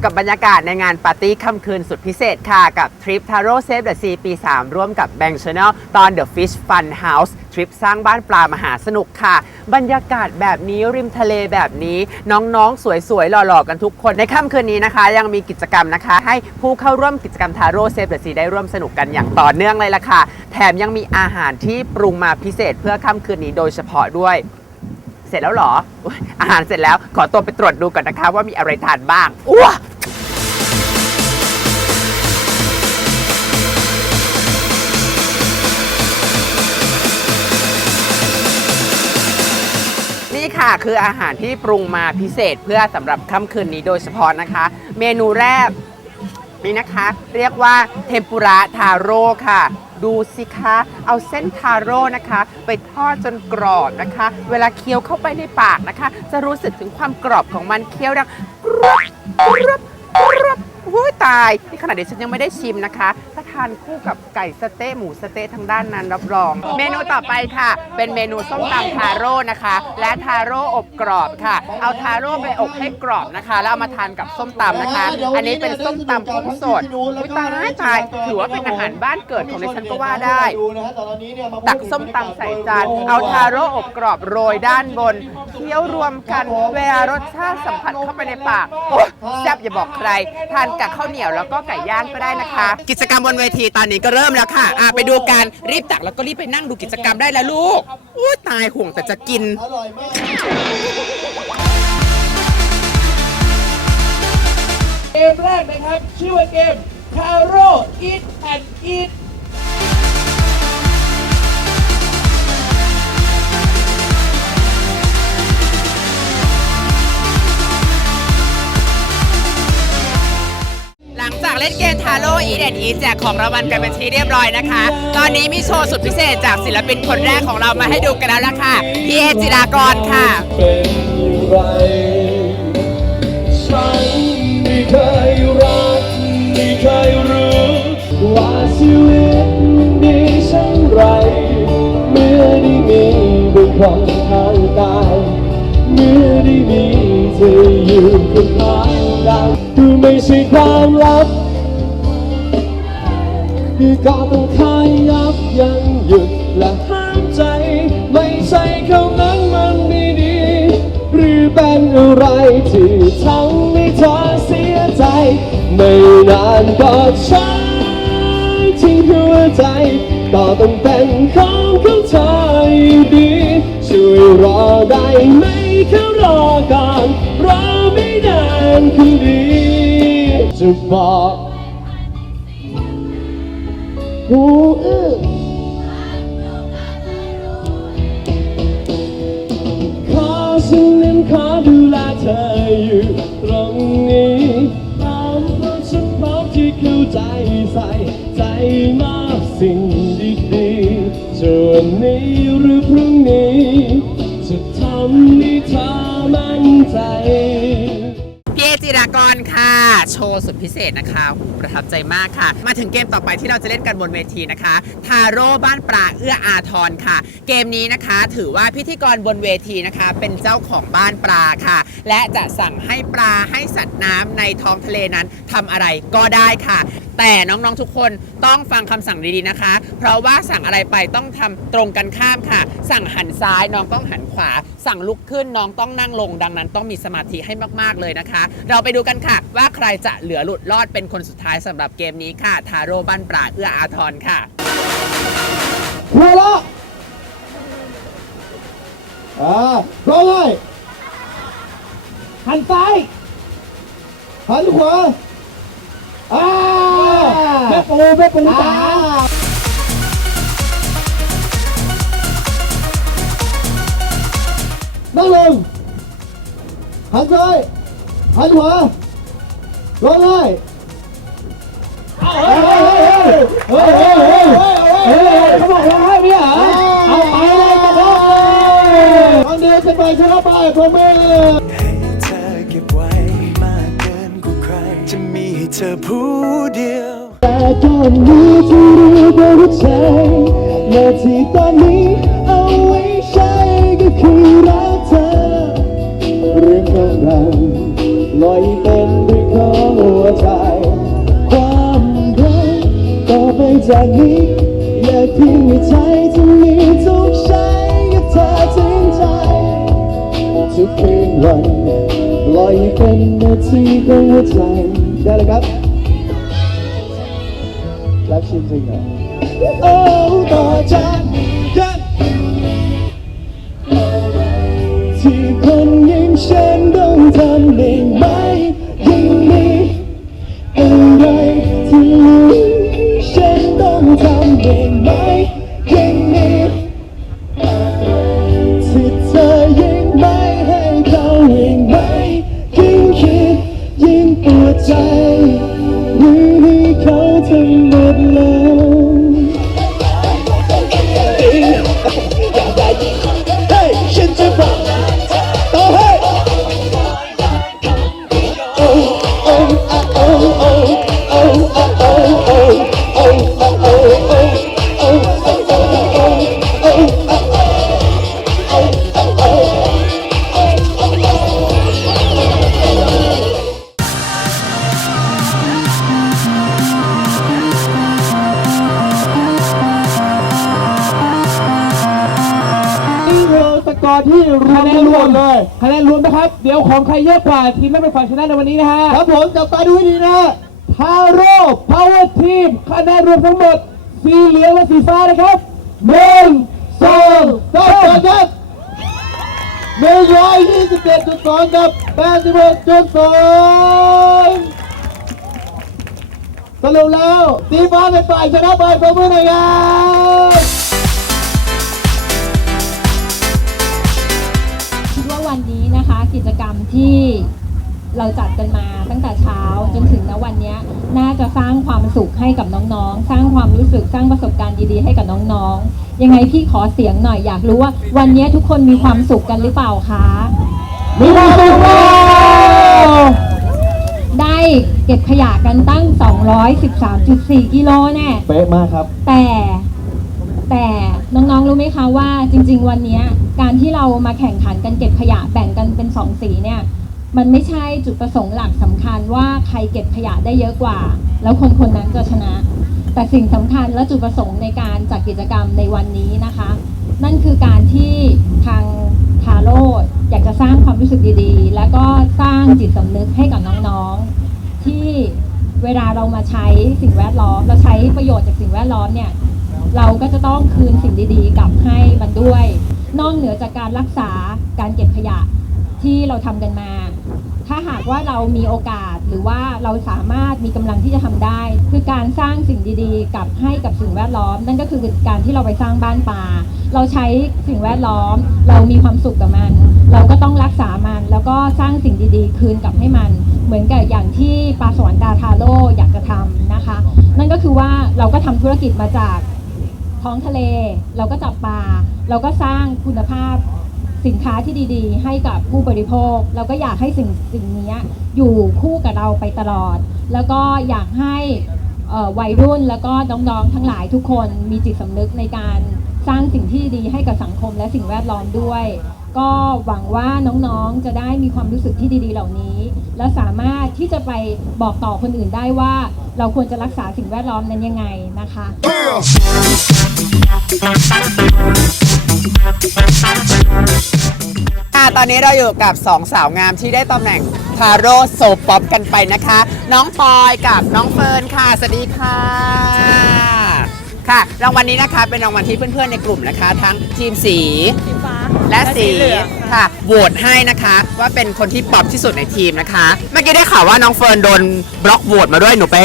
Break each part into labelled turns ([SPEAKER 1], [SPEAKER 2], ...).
[SPEAKER 1] ่กับบรรยากาศในงานปาร์ตี้ค่ำคืนสุดพิเศษค่ะ กับทริป Taro Save the Sea ปี3ร่วมกับ Bank Channel ตอน The Fish Fun House ทริปสร้างบ้านปลามหาสนุกค่ะ บรรยากาศแบบนี้ริมทะเลแบบนี้ น้องๆ สวยๆ หล่อๆ กันทุกคน ในค่ำคืนนี้นะคะ ยังมีกิจกรรมนะคะ ให้ผู้เข้าร่วมกิจกรรม Taro Save the Sea ได้ร่วมสนุกกันอย่างต่อเนื่องเลยล่ะค่ะ แถมยังมีอาหารที่ปรุงมาพิเศษเพื่อค่ำคืนนี้โดยเฉพาะด้วยเสร็จแล้วหรออุ๊ยอาหารเสร็จแล้วขอตัวไปตรวจดูก่อนนะคะว่ามีอะไรทานบ้างอ้ว ค่ะ คืออาหารที่ปรุงมาพิเศษเพื่อสำหรับค่ำคืนนี้โดยเฉพาะนะคะ เมนูแรกนี่นะคะ เรียกว่าเทมปุระทาโร่ค่ะ ดูสิคะ เอาเส้นทาโร่นะคะ ไปทอดจนกรอบนะคะ เวลาเคี้ยวเข้าไปในปากนะคะ จะรู้สึกถึงความกรอบของมันเคี้ยวดังกรุบกรุบกรุบโอ้ยตาย นี่ขนาดเดี๋ยวฉันยังไม่ได้ชิมนะคะ ถ้าานคู่กับไก่สะเต๊ะหมูสะเต๊ะทางด้านนั้นรับรอง เมนูต่อไปค่ะ เป็นเมนูส้มตำทาโร่นะคะ และทาโร่อบกรอบค่ะ เอาทาโร่ไปอบให้กรอบนะคะ แล้วเอามาทานกับส้มตำนะคะ อันนี้เป็นส้มตำกุ้งสดอุ๊ยตายตายถือว่าเป็นอาหารบ้านเกิดของดิฉันก็ว่าได้ตักส้มตำใส่จานเอาทาโร่อบกรอบโรยด้านบนเคี้ยวรวมกันเวลารสชาติสัมผัสเข้าไปในปากโอ้แซ่บอย่าบอกใคร ทานกับข้าวเหนียวแล้วก็ไก่ย่างก็ได้นะคะ กิจกรรมบนเวทีตอนนี้ก็เริ่มแล้วค่ะอะไปดูกันรีบตักแล้วก็รีบไปนั่งดูกิจกรรมได้แล้วลูกอู้ตายห่วงแต่จะกิน
[SPEAKER 2] อร่อยมาก
[SPEAKER 3] เกมแรกนะครับ ชื่อว่าเกม Caro Eat and Eat
[SPEAKER 1] จากเล่นเกมทาโร่อีเดนอีแจกของรางวัลกันเป็นที่เรียบร้อยนะคะ ตอนนี้มีโชว์สุดพิเศษจากศิลปินคนแรกของเรามาให้ดูกันแล้วล่ะค่ะพี่เอจิรากรค่ะ
[SPEAKER 3] เป็นอย่างไรฉันไม่เคยรักไม่เคยรู้ว่าชีวิตมันดีเช่นไรเมื่อได้มีบุคคลข้างกายเมื่อได้มีเธออยู่ข้างๆ กันคือไม่ใช่ความลับคือก็ต้องคอยยับยั้งหยุดและห้ามใจ ไม่ใช่คำนั้นมันไม่ดี หรือเป็นอะไรที่ทำให้เธอเสียใจ ไม่นานก็ใช้ทิ้งหัวใจ ก็ต้องเป็นของของเธอดีช่วยรอ บอกหูอื้อขอฉันนั้นขอดูแลเธออยู่ตรงนี้ตามเพราะฉันพร้อมที่เข้าใจใส่ใจมอบสิ่งดีๆจวนนี้หรือพรุ่งนี้ จะทำให้เธอมั่นใจ
[SPEAKER 1] พี่เอจิรากรค่ะ ว์สุดพิเศษนะคะประทับใจมากค่ะ มาถึงเกมต่อไปที่เราจะเล่นกันบนเวทีนะคะทาโร่บ้านปลาเอื้ออาทรค่ะ เกมนี้นะคะ ถือว่าพิธีกรบนเวทีนะคะ เป็นเจ้าของบ้านปลาค่ะ และจะสั่งให้ปลาให้สัตว์น้ำในท้องทะเลนั้นทำอะไรก็ได้ค่ะ แต่น้องๆทุกคนต้องฟังคำสั่งดีๆนะคะ เพราะว่าสั่งอะไรไปต้องทำตรงกันข้ามค่ะ สั่งหันซ้ายน้องต้องหันขวา สั่งลุกขึ้นน้องต้องนั่งลง ดังนั้นต้องมีสมาธิให้มากๆเลยนะคะ เราไปดูกันค่ะ ว่าใครจะเหลือหลุดรอดเป็นคนสุดท้ายสำหรับเกมนี้ค่ะ ทาโร่บ้านปลาเอื้ออาทรค่ะ
[SPEAKER 2] หัวเราะอ่าร้องไห้หันซ้ายหันขวา
[SPEAKER 3] แม่ปูแม่ปูจ๋า
[SPEAKER 2] นั่งลงหันซ้ายหันขวาร้องไห้เฮ้ยเฮ้ยเฮ้ยเฮ้ยเฮ้ยเฮ้ยเฮ้ย
[SPEAKER 3] เฮ้ยเขาบอกร้องไห้ไม่เหรอเอาไปเลยกระโดดเลย
[SPEAKER 2] อันเดียวจะไปชนะไปพร้อมมือ
[SPEAKER 4] ให้เธอเก็บไว้มากเกินกว่าใคร จะมีให้เธอผู้เดียว
[SPEAKER 3] แต่ ต่อนนี้ที่รู้ว่ารู้ใจหน้าที่ตอนนี้เอาไว้ใช้ก็คือรักเธอเรื่องของเราลอยเป็นด้วยข้อหัวใจ ความรักต่อไปจากนี้ อย่าทิ้งให้ใจที่มีทุกใช้กับเธอถึงใจทุกคืนวันลอยเป็นนาทีของหัวใจได้แล้วครับ รับชิมจริงเหรอโอ้ต่อจากกันที่คนยิ่างฉันต้องทำได้ไหมยิ่งมีอะไรที่ฉันต้องทำได้ไหมยิ่งมีที่เธอยิ่งไม่ให้เขายิ่งไม่ยิ่งคิดยิ่งปวดใจ ของใค
[SPEAKER 2] รเย
[SPEAKER 3] อะกว่าทีมนั้นเป็นฝ่ายชนะในวันนี้นะฮะ
[SPEAKER 2] ครับผมจับตาดูให้ดีนะฮะ
[SPEAKER 3] ทาโร่พาวเวอร์ทีมคะแนนรวมทั้งหมด สีเหลืองและสีฟ้านะครับหนึ่งสองสา
[SPEAKER 2] ก็
[SPEAKER 3] ม
[SPEAKER 2] เปิดครับหนึ่งร้อยยี่สิบเจ็ดจุดสองกับแปดสิบหกจุดสองสรุปแล้วสีฟ้าเป็นฝ่ายชนะไปปรบมือหน่อยครับ
[SPEAKER 5] ว่าวันนี้นะคะ กิจกรรมที่เราจัดกันมาตั้งแต่เช้าจนถึงณวันเนี้ยน่าจะสร้างความสุขให้กับน้องๆ สร้างความรู้สึกสร้างประสบการณ์ดีๆให้กับน้องๆ ยังไงพี่ขอเสียงหน่อยอยากรู้ว่า วันนี้ทุกคนมีความสุขกันหรือเปล่าคะ
[SPEAKER 3] มีความสุขมาก
[SPEAKER 5] ได้เก็บขยะกันตั้ง 213.4 กิโลแน่
[SPEAKER 3] เป๊ะมากครับ
[SPEAKER 5] แต่ แต่น้องๆรู้ไหมคะว่าจริง ๆ วันเนี้ย การที่เรามาแข่งขันกันเก็บขยะแบ่งกันเป็นสองสีเนี่ยมันไม่ใช่จุดประสงค์หลักสำคัญว่าใครเก็บขยะได้เยอะกว่า แล้วคนคนนั้นจะชนะ แต่สิ่งสำคัญและจุดประสงค์ในการจัดกิจกรรมในวันนี้นะคะ นั่นคือการที่ทางทาโร่อยากจะสร้างความรู้สึกดีๆ แล้วก็สร้างจิตสำนึกให้กับน้องๆ ที่เวลาเรามาใช้สิ่งแวดล้อม เราใช้ประโยชน์จากสิ่งแวดล้อมเนี่ยเราก็จะต้องคืนสิ่งดีๆกลับให้มันด้วย นอกเหนือจากการรักษาการเก็บขยะที่เราทำกันมา ถ้าหากว่าเรามีโอกาสหรือว่าเราสามารถมีกำลังที่จะทำได้ คือการสร้างสิ่งดีๆกลับให้กับสิ่งแวดล้อม นั่นก็คือการที่เราไปสร้างบ้านป่า เราใช้สิ่งแวดล้อม เรามีความสุขกับมัน เราก็ต้องรักษามัน แล้วก็สร้างสิ่งดีๆ คืนกลับให้มัน เหมือนกับอย่างที่ปลาสวรรค์ดาทาโร่อยากจะทำนะคะ นั่นก็คือว่าเราก็ทำธุรกิจมาจาก ท้องทะเล เราก็จับปลาเราก็สร้างคุณภาพสินค้าที่ดีๆ ให้กับผู้บริโภค เราก็อยากให้สิ่งสิ่งนี้อยู่คู่กับเราไปตลอด แล้วก็อยากให้วัยรุ่นแล้วก็น้องๆทั้งหลายทุกคนมีจิตสำนึกในการสร้างสิ่งที่ดีให้กับสังคมและสิ่งแวดล้อมด้วย ก็หวังว่าน้องๆจะได้มีความรู้สึกที่ดีๆ เหล่านี้ และสามารถที่จะไปบอกต่อคนอื่นได้ว่า เราควรจะรักษาสิ่งแวดล้อมนั้นยังไงนะคะ
[SPEAKER 1] ค่ะตอนนี้เราอยู่กับสองสาวงามที่ได้ตำแหน่งทาโร่โซป๊อปกันไปนะคะ น้องปอยกับน้องเฟิร์นค่ะ สวัสดีค่ะ ค่ะรางวัลนี้นะคะเป็นรางวัลที่เพื่อนๆในกลุ่มนะคะ ทั้งทีมสีและสีค่ะโหวตให้นะคะ ว่าเป็นคนที่ป๊อปที่สุดในทีมนะคะ เมื่อกี้ได้ข่าวว่าน้องเฟิร์นโดนบล็อกโหวตมาด้วยหนูไป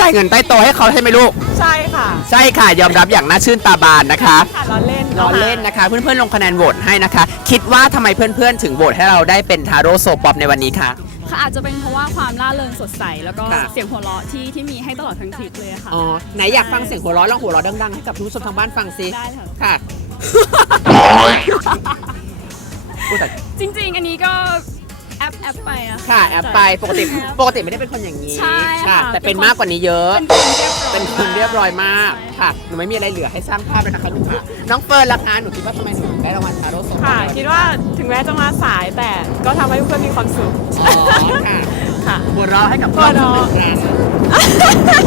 [SPEAKER 1] จ่ายเงินใต้โต๊ะให้เขาใช่ไหมลูก
[SPEAKER 6] ใช่ค่ะ
[SPEAKER 1] ใช่ค่ะ ยอมรับอย่างน่าชื่นตาบานนะคะ
[SPEAKER 6] ค่ะล้อเล่น
[SPEAKER 1] ล้อเล่นนะคะ เพื่อนๆลงคะแนนโหวตให้นะคะ คิดว่าทำไมเพื่อนๆ ถึงโหวตให้เราได้เป็นทาโร่โซป๊อปในวันนี้คะ
[SPEAKER 6] ค่ะอาจจะเป็นเพราะว่าความร่าเริงสดใส แล้วก็
[SPEAKER 1] ค่ะ
[SPEAKER 6] เสียงหัวเราะที่ที่มีให้ตลอดทั้งทริปเลยค่ะ
[SPEAKER 1] อ๋อไหนอยากฟังเสียงหัวเราะลองหัวเราะดังๆ ให้กับทุกผู้ชมทางบ้านฟังสิ
[SPEAKER 6] ได้ค่ะ
[SPEAKER 1] ค่ะพูดแต่
[SPEAKER 6] จริง ๆ อันนี้ก็ แอปแอปไปอะ
[SPEAKER 1] ค่ะแอปไปปกติปกติไม่ได้เป็นคนอย่างนี้
[SPEAKER 6] ใช่ค่ะ
[SPEAKER 1] แต่เป็นมากกว่านี้เยอะ
[SPEAKER 6] เป็นคนเรียบร้อย
[SPEAKER 1] เป็นคนเรียบร้อยมาก
[SPEAKER 6] ใช่
[SPEAKER 1] ค่ะหนูไม่มีอะไรเหลือให้สร้างภาพเลยนะคะลูกค่ะน้องเฟิร์นราคาหนูคิดว่าทำไมหนูถึงได้รางวัลทาโร่โซป๊อป
[SPEAKER 7] ค่ะ คิดว่าถึงแม้จะมาสายแต่ก็ทำให้เพื่อนๆมีความสุข
[SPEAKER 1] อ๋อค่ะ
[SPEAKER 6] ค่ะ
[SPEAKER 1] หัวเราะให้กับ
[SPEAKER 6] หัวเราะ
[SPEAKER 1] คมสุขหนึ่งครั้ง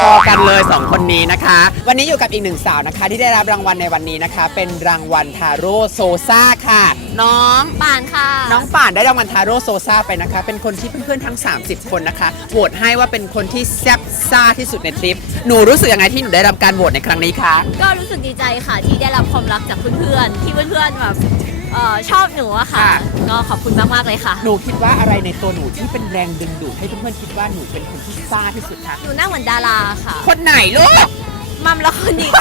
[SPEAKER 1] พอกันเลยสองคนนี้นะคะ วันนี้อยู่กับอีกหนึ่งสาวนะคะ ที่ได้รับรางวัลในวันนี้นะคะ เป็นรางวัลทาโร่โซซ่าค่ะ น้อง
[SPEAKER 7] ป่านค่ะ
[SPEAKER 1] น้องป่านได้รางวัลทาโร่โซซ่าไปนะคะ เป็นคนที่เพื่อนๆทั้ง 30 คนนะคะโหวตให้ว่าเป็นคนที่แซ่บซ่าที่สุดในทริป หนูรู้สึกยังไงที่หนูได้รับการโหวตในครั้งนี้คะ
[SPEAKER 7] ก็รู้สึกดีใจค่ะที่ได้รับความรักจากเพื่อนๆที่เพื่อนๆแบบเอ่อชอบหนูอะค่ะ ก็ขอบคุณมากๆเลยค่ะ
[SPEAKER 1] หนูคิดว่าอะไรในตัวหนูที่เป็นแรงดึงดูดให้เพื่อนๆคิดว่าหนูเป็นคนที่ซ่าที่สุดคะ
[SPEAKER 7] หนูหน้าเหมือนดาราค่ะ
[SPEAKER 1] คนไหนลูก
[SPEAKER 7] มัมละคนอีก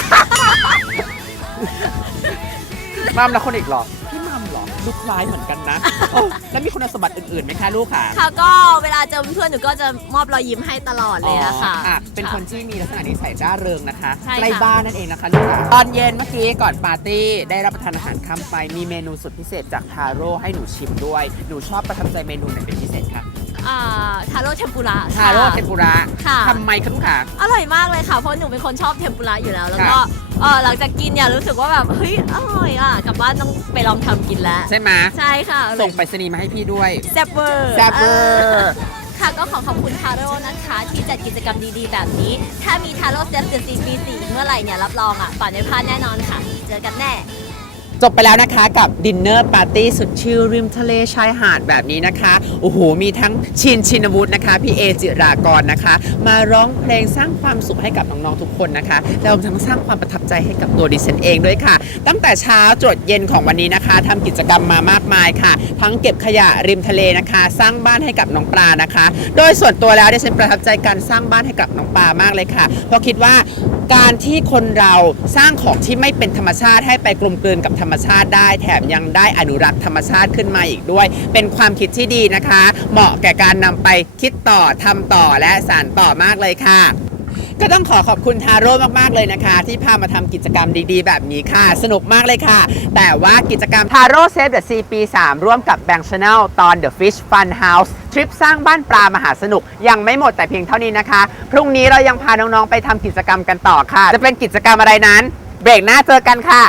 [SPEAKER 1] มัมแล้วคนอีกเหรอ พี่มัมเหรอลูกคล้ายเหมือนกันนะโอ้แล้วมีคุณสมบัติอื่นๆไหมคะลูกค่ะ
[SPEAKER 7] ค่ะก็เวลาเจอเพื่อนๆหนูก็จะมอบรอยยิ้มให้ตลอดเลยอะค่ะ
[SPEAKER 1] อ๋ออ่เป็นคนที่มีลักษณะนิสัยร่าเริงนะคะ
[SPEAKER 7] ใช่ค่ะ
[SPEAKER 1] ใกล้บ้านนั่นเองนะคะลูกค่ะตอนเย็นเมื่อกี้ก่อนปาร์ตี้ได้รับประทานอาหารค่ำไปมีเมนูสุดพิเศษจากทาโร่ให้หนูชิมด้วยหนูชอบประทับใจเมนูไหนเป็นพิเศษคะ
[SPEAKER 7] อ่าทาโร่เทมปุระ
[SPEAKER 1] ทาโร่เทมปุระ
[SPEAKER 7] ค่ะ
[SPEAKER 1] ทำไมคะลูกค่ะ
[SPEAKER 7] อร่อยมากเลยค่ะ เพราะหนูเป็นคนชอบเทมปุระอยู่แล้ว แล้ว
[SPEAKER 1] ค่ะ
[SPEAKER 7] ก็ เอ่อหลังจากกินเนี่ยรู้สึกว่าแบบเฮ้ยอร่อยอะกลับบ้านต้องไปลองทำกินแล้ว
[SPEAKER 1] ใช่ไหม
[SPEAKER 7] ใช่ค่ะ
[SPEAKER 1] ส่งไปรษณีย์มาให้พี่ด้วย
[SPEAKER 7] แซ่บเวอร์
[SPEAKER 1] แซ่บเวอร์
[SPEAKER 7] ค่ะก็ขอขอบคุณทาโร่นะคะ ที่จัดกิจกรรมดีๆ แบบนี้ ถ้ามีทาโร่เซฟเดอะซีปีสี่เมื่อไหร่เนี่ยรับรองอะป่านไม่พลาดแน่นอนค่ะ เจอกันแน่
[SPEAKER 1] จบไปแล้วนะคะกับดินเนอร์ปาร์ตี้สุดชิลริมทะเลชายหาดแบบนี้นะคะ โอ้โห มีทั้งชินชินวุฒินะคะ พี่เอจิรากรนะคะ มาร้องเพลงสร้างความสุขให้กับน้องๆทุกคนนะคะแล้วทั้งสร้างความประทับใจให้กับตัวดิฉันเองด้วยค่ะ ตั้งแต่เช้าจดเย็นของวันนี้นะคะทำกิจกรรมมามากมายค่ะ ทั้งเก็บขยะริมทะเลนะคะ สร้างบ้านให้กับน้องปลานะคะ โดยส่วนตัวแล้วดิฉันประทับใจการสร้างบ้านให้กับน้องปลามากเลยค่ะ เพราะคิดว่า การที่คนเราสร้างของที่ไม่เป็นธรรมชาติให้ไปกลมกลืนกับธรรมชาติได้ แถมยังได้อนุรักษ์ธรรมชาติขึ้นมาอีกด้วย เป็นความคิดที่ดีนะคะ เหมาะแก่การนำไปคิดต่อทำต่อและสานต่อมากเลยค่ะ ก็ต้องขอขอบคุณทาโร่มาก ๆ เลยนะคะ ที่พามาทำกิจกรรมดี ๆ แบบนี้ค่ะ สนุกมากเลยค่ะ แต่ว่ากิจกรรมทาโร่เซฟเดอะซีปี3ร่วมกับแบงค์ช n แนลตอน The Fish Fun House ทริปสร้างบ้านปลามหาสนุก ยังไม่หมดแต่เพียงเท่านี้นะคะ พรุ่งนี้เรายังพาน้อง ๆ ไปทำกิจกรรมกันต่อค่ะ จะเป็นกิจกรรมอะไรนั้น เบรกหน้าเจอกันค่ะ